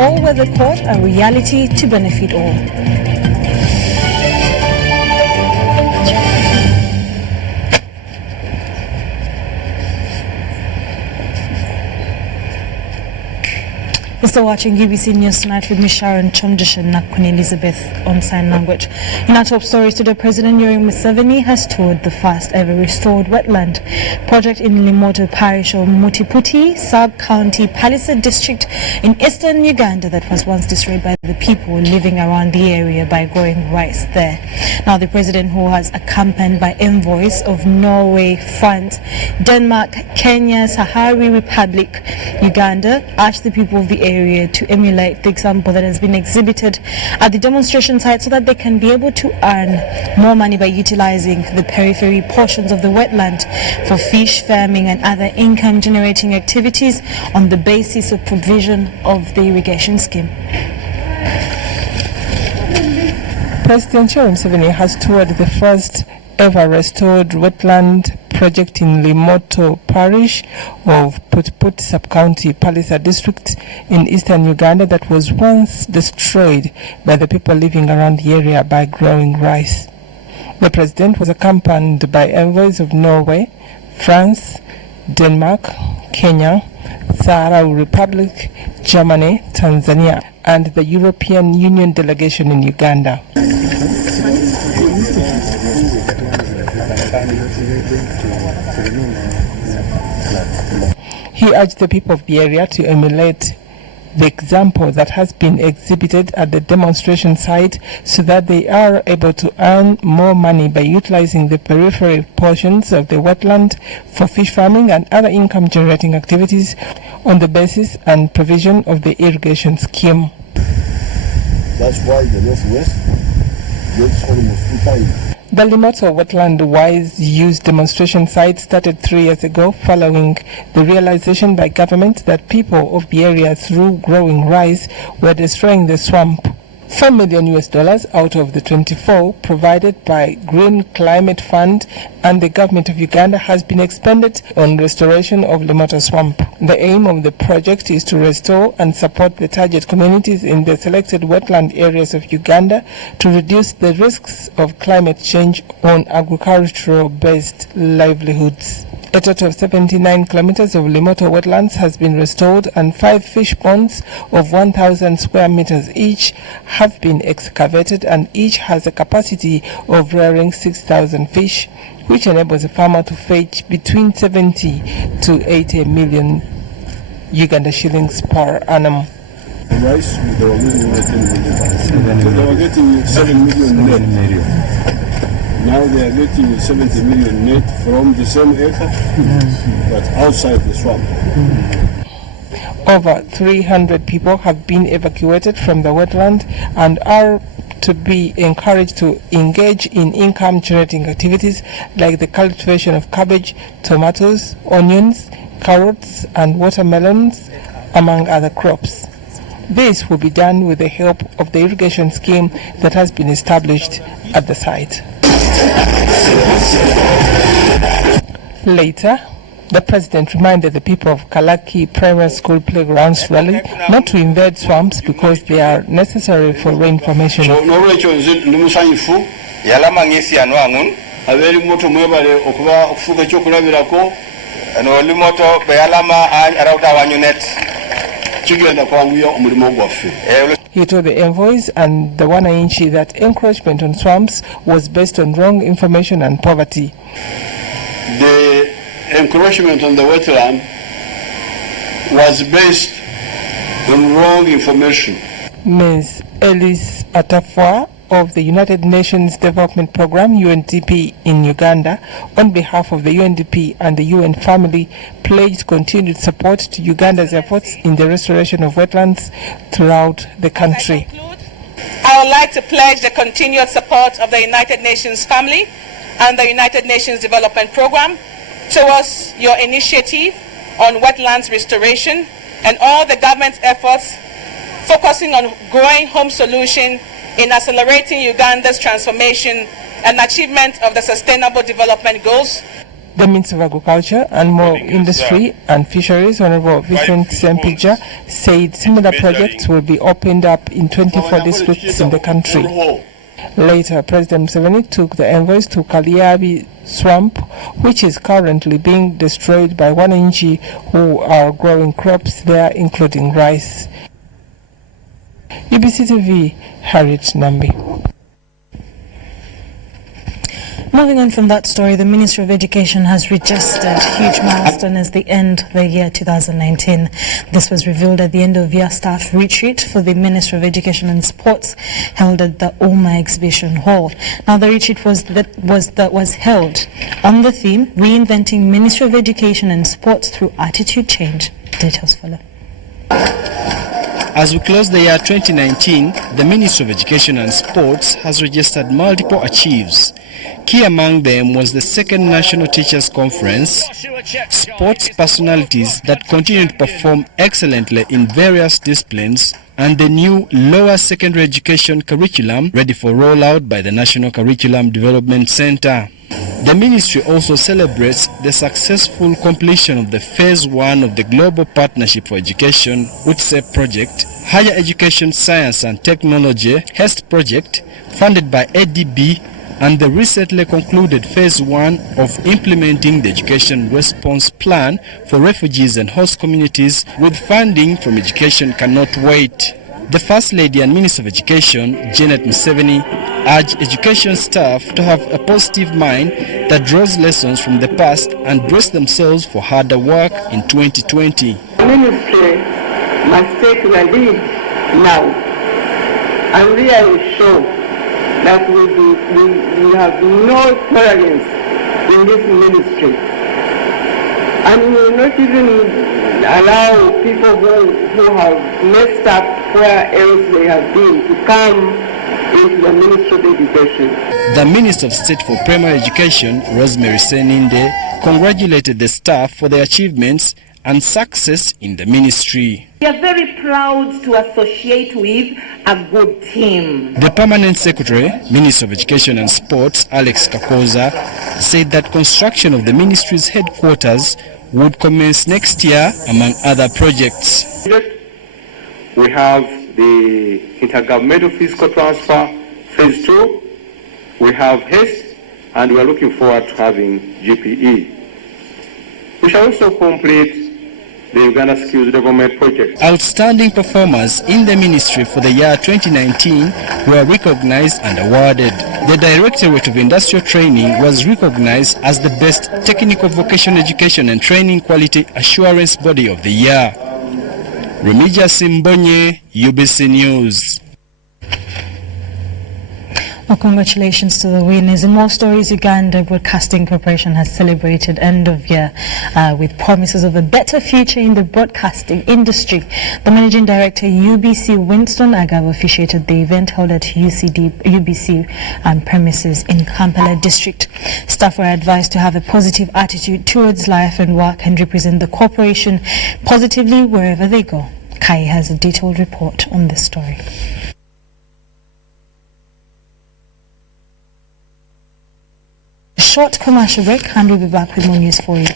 all-weather court a reality to benefit all. You're still watching UBC News Tonight with me, Sharon Chomdishan na Queen Elizabeth on sign language. In our top stories today, President Yoweri Museveni has toured the first ever restored wetland project in Limoto Parish of Mutiputi, Sub-County Palisade District in eastern Uganda that was once destroyed by the people living around the area by growing rice there. Now, the President, who was accompanied by envoys of Norway, France, Denmark, Kenya, Sahrawi Republic, Uganda, urged the people of the area to emulate the example that has been exhibited at the demonstration site so that they can be able to earn more money by utilizing the periphery portions of the wetland for fish farming and other income generating activities on the basis of provision of the irrigation scheme. President Yoweri Museveni has toured the first ever restored wetland project in Limoto Parish of Putiput Sub-County Palisade District in eastern Uganda that was once destroyed by the people living around the area by growing rice. The President was accompanied by envoys of Norway, France, Denmark, Kenya, Sahrawi Republic, Germany, Tanzania, and the European Union delegation in Uganda. He urged the people of the area to emulate the example that has been exhibited at the demonstration site so that they are able to earn more money by utilizing the peripheral portions of the wetland for fish farming and other income generating activities on the basis and provision of the irrigation scheme. That's why the Northwest gets almost 2 times. The Limoto Wetland Wise Use demonstration site started 3 years ago following the realization by government that people of the area through growing rice were destroying the swamp. $4 million out of the 24 provided by Green Climate Fund and the government of Uganda has been expended on restoration of Limoto Swamp. The aim of the project is to restore and support the target communities in the selected wetland areas of Uganda to reduce the risks of climate change on agricultural-based livelihoods. A total of 79 kilometers of Limoto wetlands has been restored and 5 fish ponds of 1,000 square meters each have been excavated, and each has a capacity of rearing 6,000 fish, which enables a farmer to fetch between 70 to 80 million Uganda shillings per annum. Rice, they were losing 10 million. So they were getting 7 million net. Now they are getting 70 million net from the same acre, but outside the swamp. Over 300 people have been evacuated from the wetland and are to be encouraged to engage in income-generating activities like the cultivation of cabbage, tomatoes, onions, carrots, and watermelons, among other crops. This will be done with the help of the irrigation scheme that has been established at the site. Later, the President reminded the people of Kalaki Primary School playgrounds rally not to invade swamps because they are necessary for rain formation. He told the envoys and the wananchi that encroachment on swamps was based on wrong information and poverty. The encroachment on the wetland was based on wrong information. Ms. Elise Atafwa of the United Nations Development Programme, UNDP, in Uganda, on behalf of the UNDP and the UN family, pledged continued support to Uganda's efforts in the restoration of wetlands throughout the country. I would like to pledge the continued support of the United Nations family and the United Nations Development Programme towards your initiative on wetlands restoration and all the government's efforts focusing on growing home solution in accelerating Uganda's transformation and achievement of the Sustainable Development Goals. The Minister of Agriculture and More Industry and Fisheries, Honorable Vincent Sempija, said similar projects will be opened up in 24 districts in the country. Later, President Museveni took the envoys to Kaliabi swamp, which is currently being destroyed by Wananchi who are growing crops there, including rice. UBC TV, Harriet Nambi. Moving on from that story, the Ministry of Education has registered a huge milestone as the end of the year 2019. This was revealed at the end of year staff retreat for the Ministry of Education and Sports held at the Oma Exhibition Hall. Now, the retreat was held on the theme Reinventing Ministry of Education and Sports Through Attitude Change. Details follow. As we close the year 2019, the Ministry of Education and Sports has registered multiple achieves. Key among them was the second National Teachers Conference, sports personalities that continue to perform excellently in various disciplines, and the new lower secondary education curriculum ready for rollout by the National Curriculum Development Center. The ministry also celebrates the successful completion of the Phase 1 of the Global Partnership for Education UTSE project, Higher Education Science and Technology HEST project, funded by ADB, and the recently concluded Phase 1 of implementing the Education Response Plan for refugees and host communities with funding from Education Cannot Wait. The First Lady and Minister of Education, Janet Museveni, urged education staff to have a positive mind that draws lessons from the past and brace themselves for harder work in 2020. The ministry must take the lead now and really show that we have no tolerance in this ministry. And we will not even allow people who have messed up where else they have been to come into the Ministry of Education. The Minister of State for Primary Education, Rosemary Seninde, congratulated the staff for their achievements and success in the ministry. We are very proud to associate with a good team. The Permanent Secretary, Minister of Education and Sports, Alex Kakoza, said that construction of the ministry's headquarters would commence next year, among other projects. We have the Intergovernmental Fiscal Transfer Phase 2, we have HEST, and we are looking forward to having GPE. We shall also complete the Uganda Skills Development Project. Outstanding performers in the ministry for the year 2019 were recognized and awarded. The Directorate of Industrial Training was recognized as the best technical vocational education and training quality assurance body of the year. Remija Simbonye, UBC News. Well, congratulations to the winners. In more stories, Uganda Broadcasting Corporation has celebrated end of year with promises of a better future in the broadcasting industry. The Managing Director, UBC, Winston Agab, officiated the event held at UBC premises in Kampala District. Staff were advised to have a positive attitude towards life and work and represent the corporation positively wherever they go. Kai has a detailed report on this story. Short commercial break and we'll be back with more news for you.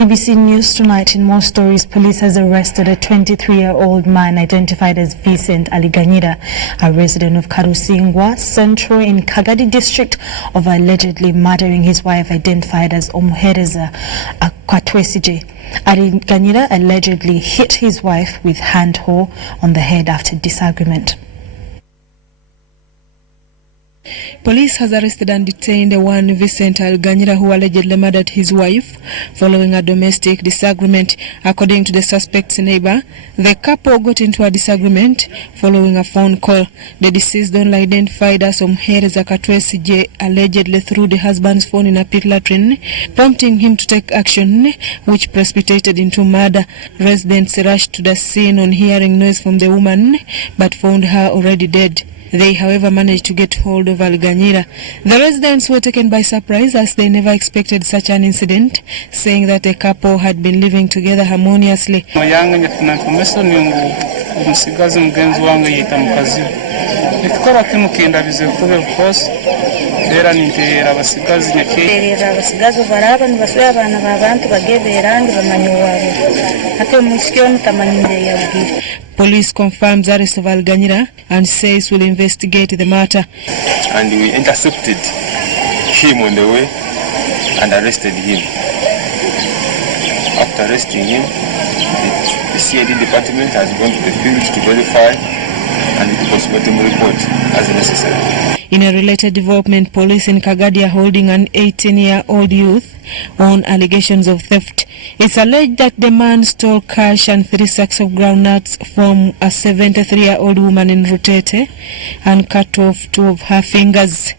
UBC News tonight. In more stories, police has arrested a 23-year-old man identified as Vincent Aliganyira, a resident of Karusingwa Central in Kagadi district, of allegedly murdering his wife identified as Omuhereza Akwatwesije. Aliganyira allegedly hit his wife with hand hoe on the head after disagreement. Police has arrested and detained one Vincent Aliganyira, who allegedly murdered his wife following a domestic disagreement. According to the suspect's neighbor, the couple got into a disagreement following a phone call. The deceased, only identified as Omuhereza Akwatwesije, allegedly threw the husband's phone in a pit latrine, prompting him to take action, which precipitated into murder. Residents rushed to the scene on hearing noise from the woman, but found her already dead. They, however, managed to get hold of Alganyira. The residents were taken by surprise as they never expected such an incident, saying that the couple had been living together harmoniously. Police confirms arrest of Alganyira and says will investigate the matter. And we intercepted him on the way and arrested him. After arresting him, the CID department has gone to the field to verify and the postmortem report as necessary. In a related development, police in Kagadi are holding an 18-year-old youth on allegations of theft. It's alleged that the man stole cash and 3 sacks of groundnuts from a 73-year-old woman in Rutete and cut off 2 of her fingers.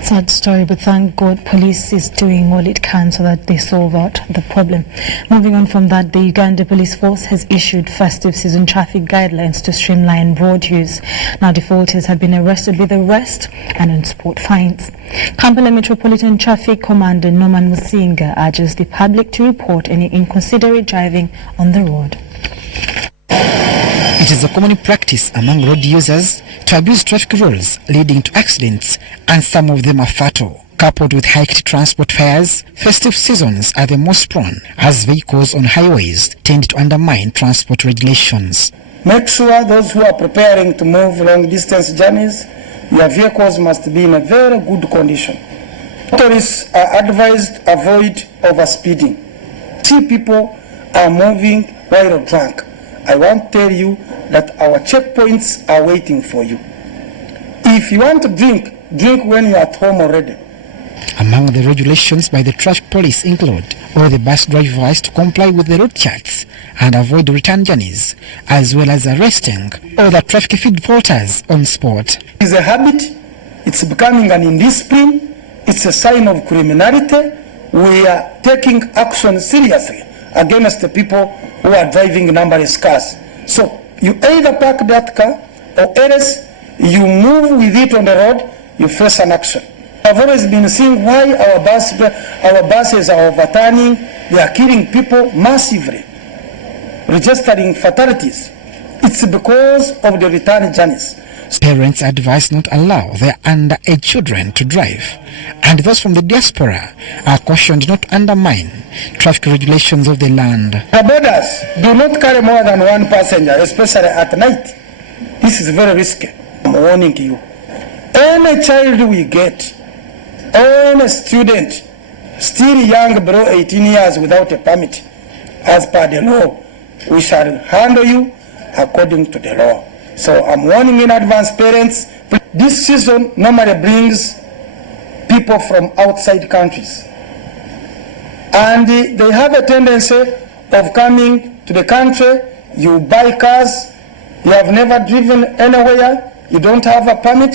Sad story, but thank God police is doing all it can so that they solve out the problem. Moving on from that, the Uganda Police Force has issued festive season traffic guidelines to streamline road use. Now defaulters have been arrested with arrest and on sport fines. Kampala Metropolitan Traffic Commander Norman Musinga urges the public to report any inconsiderate driving on the road. It is a common practice among road users to abuse traffic rules, leading to accidents, and some of them are fatal. Coupled with hiked transport fares, festive seasons are the most prone, as vehicles on highways tend to undermine transport regulations. Make sure those who are preparing to move long distance journeys, your vehicles must be in a very good condition. Motorists are advised to avoid overspeeding. See people are moving while drunk. I want to tell you that our checkpoints are waiting for you. If you want to drink, drink when you are at home already. Among the regulations by the traffic police include all the bus drivers to comply with the route charts and avoid return journeys, as well as arresting all the traffic feed faulters on spot. It's a habit, it's becoming an indiscipline, it's a sign of criminality. We are taking action seriously against the people who are driving numberless cars. So you either park that car or else you move with it on the road, you face an action. I've always been seeing why our buses are overturning, they are killing people massively, registering fatalities. It's because of the return journeys. Parents are advised not to allow their underage children to drive, and those from the diaspora are cautioned not to undermine traffic regulations of the land. The borders do not carry more than 1 passenger, especially at night. This is very risky. I'm warning you. Any child we get, any student still young below 18 years without a permit, as per the law, we shall handle you according to the law. So I'm warning in advance, parents. This season normally brings people from outside countries, and they have a tendency of coming to the country. You buy cars, you have never driven anywhere, you don't have a permit,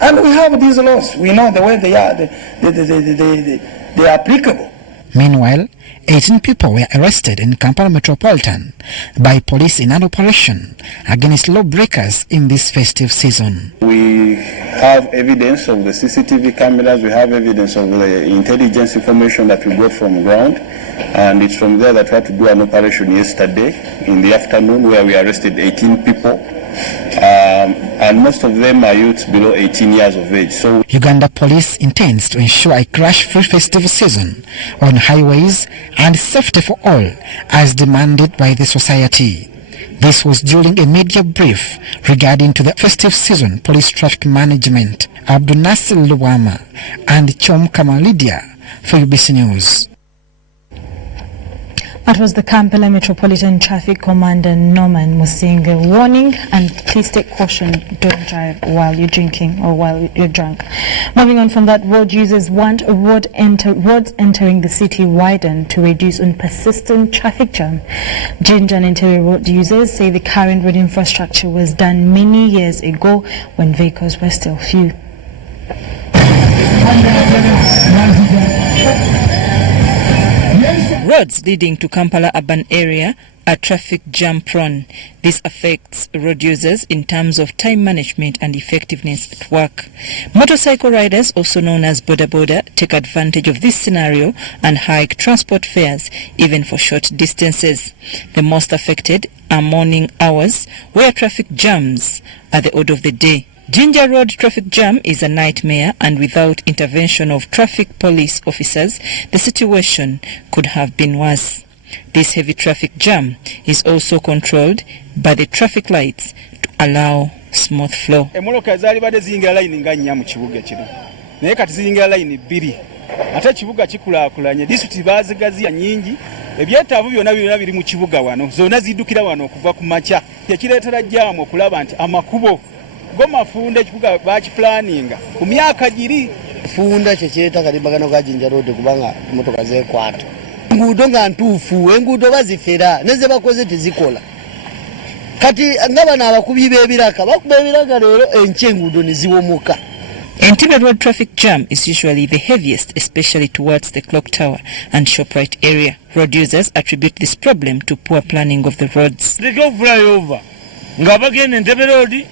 and we have these laws. We know the way they are. They are applicable. Meanwhile, 18 people were arrested in Kampala Metropolitan by police in an operation against lawbreakers in this festive season. We have evidence of the CCTV cameras, we have evidence of the intelligence information that we got from ground, and it's from there that we had to do an operation yesterday in the afternoon where we arrested 18 people. And most of them are youths below 18 years of age. So Uganda Police intends to ensure a crash-free festive season on highways and safety for all as demanded by the society. This was during a media brief regarding to the festive season police traffic management. Abdul Nasir Luwama and Chom Kamalidia for UBC News. That was the Kampala Metropolitan Traffic Commander Norman Musinga warning, and please take caution, don't drive while you're drinking or while you're drunk. Moving on from that, road users want roads entering the city widened to reduce on persistent traffic jam. Ginger and interior road users say the current road infrastructure was done many years ago when vehicles were still few. Roads leading to Kampala urban area are traffic jam prone. This affects road users in terms of time management and effectiveness at work. Motorcycle riders, also known as boda, take advantage of this scenario and hike transport fares even for short distances. The most affected are morning hours, where traffic jams are the order of the day. Ginger Road traffic jam is a nightmare, and without intervention of traffic police officers, the situation could have been worse. This heavy traffic jam is also controlled by the traffic lights to allow smooth flow. Emoloka zali bade zingira line nga nnya mu kibuga kino. Naye kati zingira line 2. Ate kibuga kikulakulanye district bazigaziya nyingi. Ebyetaavu byonna biri mu kibuga wano. Zona ziddukira wano okuva ku macha. Tekireetera jam okulaba nti amakubo goma funda kibuga bakiplaninga ku myaka giri funda kyekyeeta kalimbagano ka Ginger Road kubanga motoka zekwata ngudo nga ntuufu engudo bazifera neze bakoze tezikola kati ngabana abakubi b'ebiraka bakuba ebiraka leero enky'engudo neziwomoka. Entebbe Road traffic jam is usually the heaviest, especially towards the clock tower and ShopRite area. Road users attribute this problem to poor planning of the roads. The go flyover nga bagenda Entebbe Road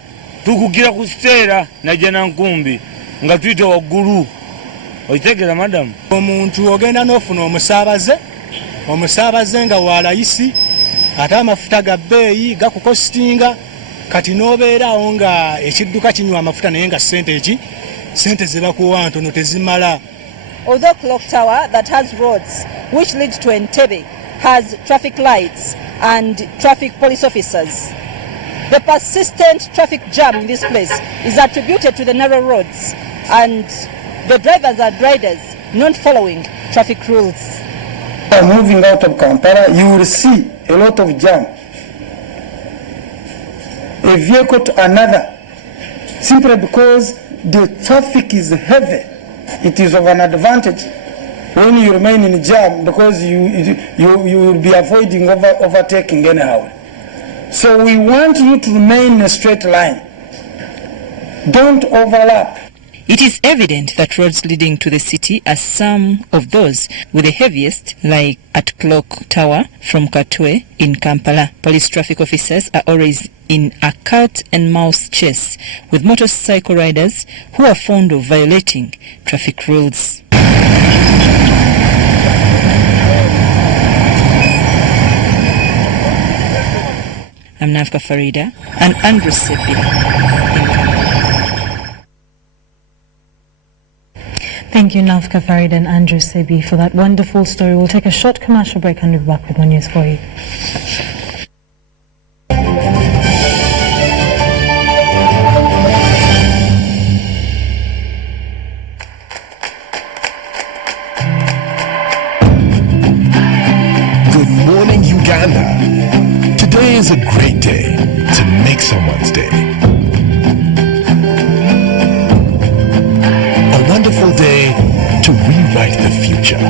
tukugira ku stera na jana nkumbi nga twita waggulu oyitegera madam omuntu ogenda n'ofuna omusaabaze nga walayisi ate amafuta ga bbeeyi gakukostinga kati n'obeerawo nga ekidduka kinywa amafuta naye nga sente ze bakuwa ntono tezimala. Although Clock Tower that has roads which lead to Entebbe has traffic lights and traffic police officers, the persistent traffic jam in this place is attributed to the narrow roads and the drivers and riders not following traffic rules. Moving out of Kampala, you will see a lot of jam. A vehicle to another, simply because the traffic is heavy. It is of an advantage when you remain in jam because you will be avoiding overtaking anyhow. So we want you to remain in a straight line. Don't overlap. It is evident that roads leading to the city are some of those with the heaviest, like at Clock Tower from Katwe in Kampala. Police traffic officers are always in a cat and mouse chase with motorcycle riders who are fond of violating traffic rules. I'm Navka Farida and Andrew Sebi. Thank you, Navka Farid and Andrew Sebi, for that wonderful story. We'll take a short commercial break and we'll be back with more news for you. Good morning, Uganda. Today is a great day to make someone's day. Wonderful day to rewrite the future.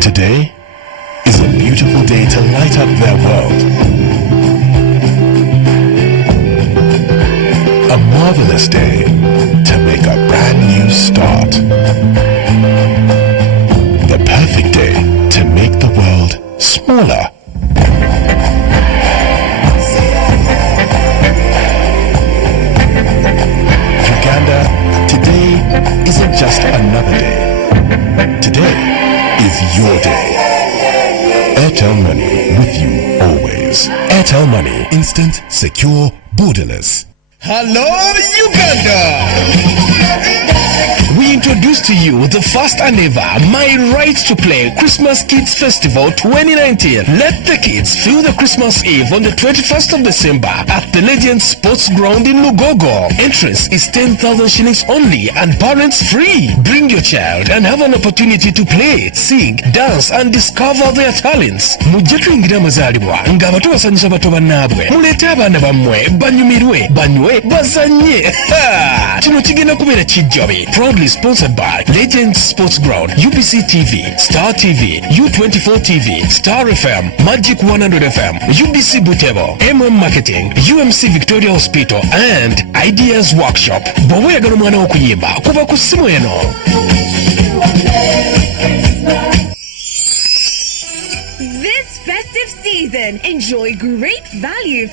Today is a beautiful day to light up their world. A marvelous day to make a brand new start. The perfect day to make the world smaller. Today isn't just another day. Today is your day. Airtel Money, with you always. Airtel Money, instant, secure, borderless. Hello, Uganda! We introduce to you the first and ever My Right to Play Christmas Kids Festival 2019. Let the kids feel the Christmas Eve on the 21st of December at the Legend Sports Ground in Lugogo. Entrance is 10,000 shillings only and parents free. Bring your child and have an opportunity to play, sing, dance and discover their talents. Mujja tuyingira amazaalibwa nga abato basanyusa bato bannaabwe. Muleete abaana bammwe banyumirwe, banywe, bazanye. Kino kigenda kubeera kijjabe. Proudly sponsored by Legend Sports Ground, UBC TV, Star TV, U24 TV, Star FM, Magic 100 FM, UBC Butebo, Marketing, UMC Victoria Hospital, and Ideas Workshop. Bw'oyagala omwana wo okuyimba kuba ku ssimu eno. season. Enjoy great value